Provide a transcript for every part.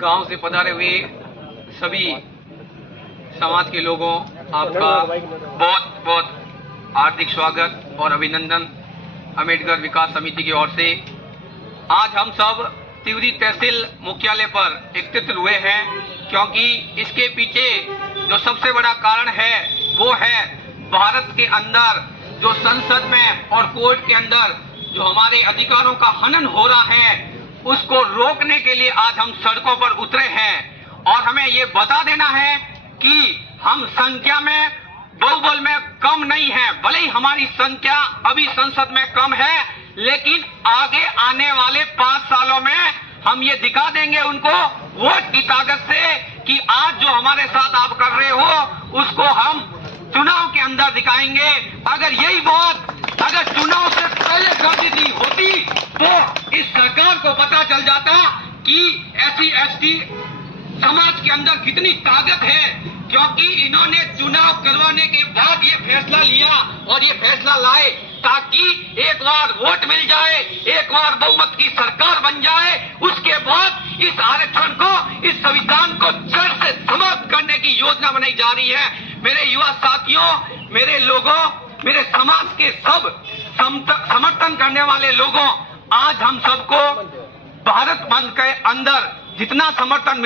गांव से पधारे हुए सभी समाज के लोगों, आपका बहुत बहुत हार्दिक स्वागत और अभिनंदन अम्बेडकर विकास समिति की ओर से। आज हम सब तिवरी तहसील मुख्यालय पर एकत्रित हुए हैं क्योंकि इसके पीछे जो सबसे बड़ा कारण है वो है भारत के अंदर जो संसद में और कोर्ट के अंदर जो हमारे अधिकारों का हनन हो रहा है उसको रोकने के लिए आज हम सड़कों पर उतरे हैं। और हमें ये बता देना है कि हम संख्या में बहुबल में कम नहीं है, भले ही हमारी संख्या अभी संसद में कम है, लेकिन आगे आने वाले 5 सालों में हम ये दिखा देंगे उनको वोट की ताकत से कि आज जो हमारे साथ आप कर रहे हो उसको हम चुनाव के अंदर दिखाएंगे। अगर यही बात अगर चुनाव से पहले कर दी होती तो इस सरकार को पता चल जाता कि SC/ST समाज के अंदर कितनी ताकत है, क्योंकि इन्होंने चुनाव करवाने के बाद ये फैसला लिया और ये फैसला लाए ताकि एक बार वोट मिल जाए, एक बार बहुमत की सरकार बन जाए, उसके बाद इस आरक्षण को, इस संविधान को जड़ से समाप्त करने की योजना बनाई जा रही है। मेरे युवा साथियों, मेरे लोगों, मेरे समाज के सब समर्थन करने वाले लोगों, आज हम सबको भारत बंद के अंदर जितना समर्थन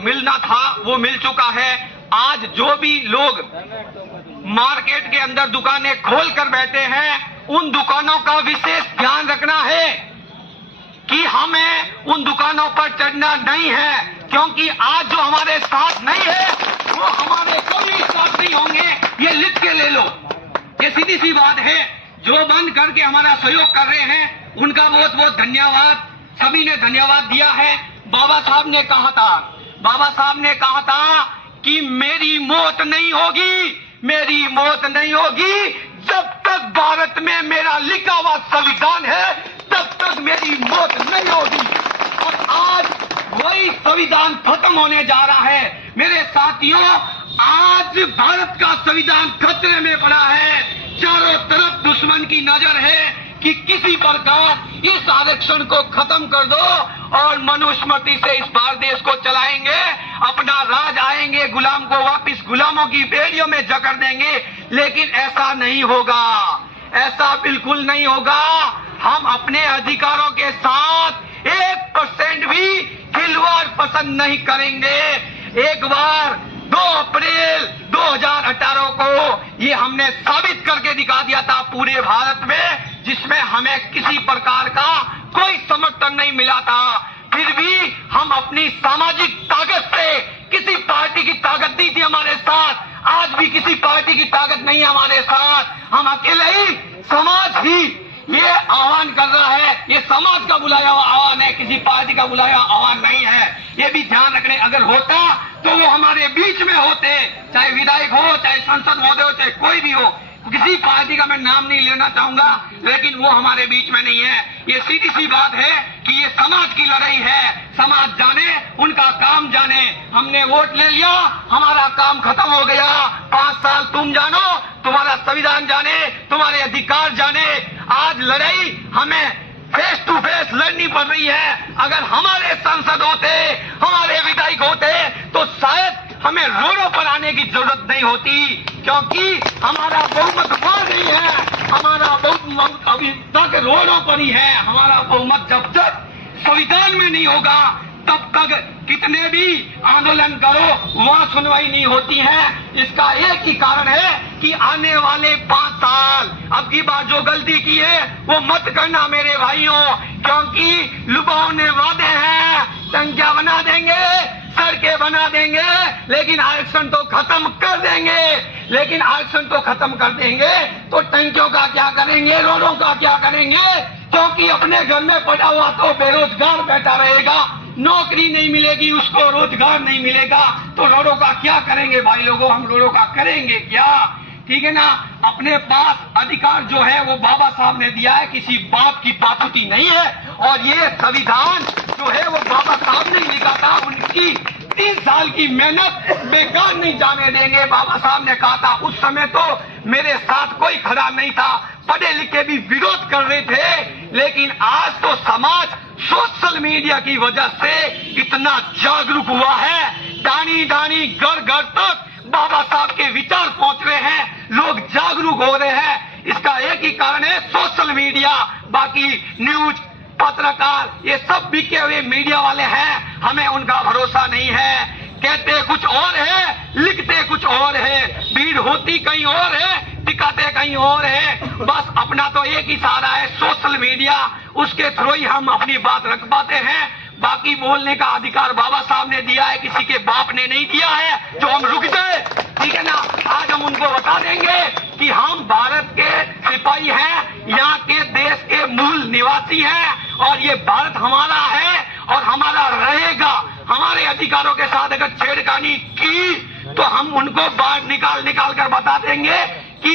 मिलना था वो मिल चुका है। आज जो भी लोग मार्केट के अंदर दुकानें खोल कर बैठे हैं उन दुकानों का विशेष ध्यान रखना है कि हमें उन दुकानों पर चढ़ना नहीं है, क्योंकि आज जो हमारे साथ नहीं है वो हमारे कभी साथ नहीं होंगे। ये लिख के ले लो, ये सीधी सी बात है। जो बंद करके हमारा सहयोग कर रहे हैं उनका बहुत बहुत धन्यवाद। सभी ने धन्यवाद दिया है। बाबा साहब ने कहा था कि मेरी मौत नहीं होगी जब तक भारत में मेरा लिखा हुआ संविधान है, तब तक मेरी मौत नहीं होगी। और आज वही संविधान खत्म होने जा रहा है। मेरे साथियों, आज भारत का संविधान खतरे में पड़ा है। चारों तरफ दुश्मन की नजर है कि किसी प्रकार इस आरक्षण को खत्म कर दो और मनुस्मृति से इस भारत देश को चलाएंगे, अपना राज आएंगे, गुलाम को वापिस गुलामों की बेड़ियों में जकड़ देंगे। लेकिन ऐसा नहीं होगा, ऐसा बिल्कुल नहीं होगा। हम अपने अधिकारों के साथ 1% भी खिलवाड़ पसंद नहीं करेंगे। एक बार 2 अप्रैल 2018 को ये हमने साबित करके दिखा दिया था पूरे भारत में, जिसमें हमें किसी प्रकार का कोई समर्थन नहीं मिला था। फिर भी हम अपनी सामाजिक ताकत से, किसी पार्टी की ताकत नहीं थी हमारे साथ, आज भी किसी पार्टी की ताकत नहीं है हमारे साथ। हम अकेले ही, समाज ही ये आह्वान कर रहा है। ये समाज का बुलाया हुआ आह्वान है, किसी पार्टी का बुलाया हुआ आह्वान नहीं है। ये भी ध्यान रखने, अगर होता तो वो हमारे बीच में होते, चाहे विधायक हो, चाहे संसद महोदय हो, चाहे कोई भी हो। किसी पार्टी का मैं नाम नहीं लेना चाहूंगा, लेकिन वो हमारे बीच में नहीं है। ये सीधी सी बात है कि ये समाज की लड़ाई है। समाज जाने, उनका काम जाने। हमने वोट ले लिया, हमारा काम खत्म हो गया। 5 साल तुम जानो, तुम्हारा संविधान जाने, तुम्हारे अधिकार जाने। आज लड़ाई हमें फेस टू फेस लड़नी पड़ रही है। अगर हमारे सांसद होते, हमारे विधायक होते तो शायद हमें रोडों पर आने की जरूरत नहीं होती, क्योंकि हमारा बहुमत वहां नहीं है। हमारा बहुमत अभी तक रोडों पर ही है। हमारा बहुमत जब तक संविधान में नहीं होगा तब तक कितने भी आंदोलन करो वहां सुनवाई नहीं होती है। इसका एक ही कारण है कि आने वाले 5 साल, अब की बार जो गलती की है वो मत करना मेरे भाइयों, क्योंकि लुभावने वादे हैं। संख्या बना देंगे, सड़कें बना देंगे, लेकिन आरक्षण तो खत्म कर देंगे। लेकिन आरक्षण तो खत्म कर देंगे तो टंकियों का क्या करेंगे, रोडों का क्या करेंगे? क्योंकि अपने घर में पड़ा हुआ तो बेरोजगार बैठा रहेगा, नौकरी नहीं मिलेगी, उसको रोजगार नहीं मिलेगा, तो रोडों का क्या करेंगे भाई लोगों? हम रोडों का करेंगे क्या? ठीक है ना। अपने पास अधिकार जो है वो बाबा साहब ने दिया है, किसी बाप की बातूती नहीं है। और ये संविधान जो है वो बाबा साहब ने लिखा था, उनकी 30 साल की मेहनत बेकार नहीं जाने देंगे। बाबा साहब ने कहा था, उस समय तो मेरे साथ कोई खड़ा नहीं था, पढ़े लिखे भी विरोध कर रहे थे, लेकिन आज तो समाज सोशल मीडिया की वजह से इतना जागरूक हुआ है। दानी दानी घर घर तक बाबा साहब के विचार पहुंच रहे हैं, लोग जागरूक हो रहे हैं। इसका एक ही कारण है सोशल मीडिया। बाकी न्यूज पत्रकार ये सब बिके हुए मीडिया वाले हैं, हमें उनका भरोसा नहीं है। कहते कुछ और है, लिखते कुछ और है, भीड़ होती कहीं और है, दिखाते कहीं और है। बस अपना तो एक ही सहारा है सोशल मीडिया, उसके थ्रू ही हम अपनी बात रख पाते हैं। बाकी बोलने का अधिकार बाबा साहब ने दिया है, किसी के बाप ने नहीं दिया है जो हम रुक जाए, ठीक है ना। आज हम उनको बता देंगे कि हम भारत के सिपाही हैं, यहाँ के देश के मूल निवासी हैं और ये भारत हमारा है और हमारा रहेगा। हमारे अधिकारों के साथ अगर छेड़खानी की तो हम उनको बाहर निकाल कर बता देंगे कि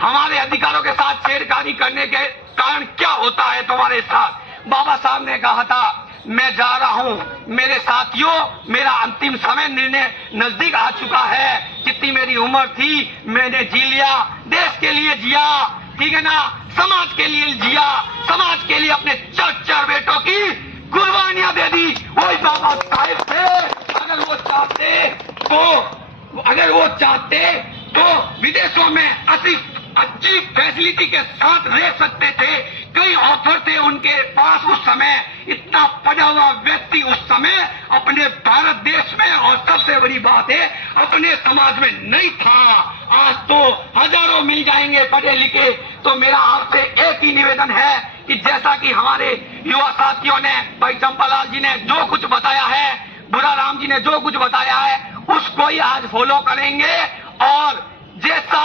हमारे अधिकारों के साथ छेड़खानी करने के कारण क्या होता है तुम्हारे साथ। बाबा साहब ने कहा था मैं जा रहा हूं, मेरे साथियों मेरा अंतिम समय निर्णय नजदीक आ चुका है। जितनी मेरी उम्र थी मैंने जी लिया, देश के लिए जिया, ठीक है ना, समाज के लिए जिया, समाज के लिए अपने चार बेटों की कुर्बानियां दे दी। वही बाबा साहेब थे। अगर वो चाहते तो विदेशों में अच्छी फैसिलिटी के साथ रह सकते थे। कई ऑफर थे उनके पास उस समय, इतना पढ़ा हुआ व्यक्ति उस समय अपने भारत देश में और सबसे बड़ी बात है अपने समाज में नहीं था। आज तो हजारों मिल जाएंगे पढ़े लिखे। तो मेरा आपसे एक ही निवेदन है कि जैसा कि हमारे युवा साथियों ने, भाई चंपालाल जी ने जो कुछ बताया है, बुरा राम जी ने जो कुछ बताया है, उसको ही आज फॉलो करेंगे और जैसा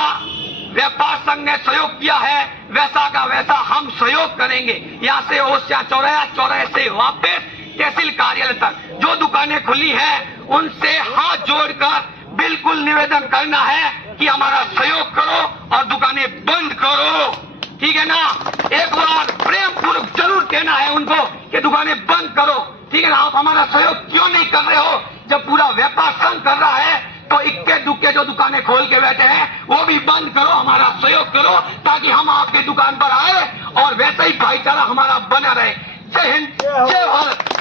व्यापार संघ ने सहयोग किया है वैसा का वैसा हम सहयोग करेंगे। यहाँ से ओसिया चौराहे से वापस तहसील कार्यालय तक जो दुकानें खुली हैं उनसे हाथ जोड़कर बिल्कुल निवेदन करना है कि हमारा सहयोग करो और दुकानें बंद करो, ठीक है ना। एक बार प्रेम पूर्वक जरूर कहना है उनको कि दुकानें बंद करो, ठीक है ना। आप हमारा सहयोग क्यों नहीं कर रहे हो जब पूरा व्यापार संघ कर रहा है? तो इक्के दुक्के जो दुकानें खोल के बैठे हैं वो भी बंद करो, हमारा सहयोग करो ताकि हम आपकी दुकान पर आए और वैसे ही भाईचारा हमारा बना रहे। जय हिंद, जय भारत।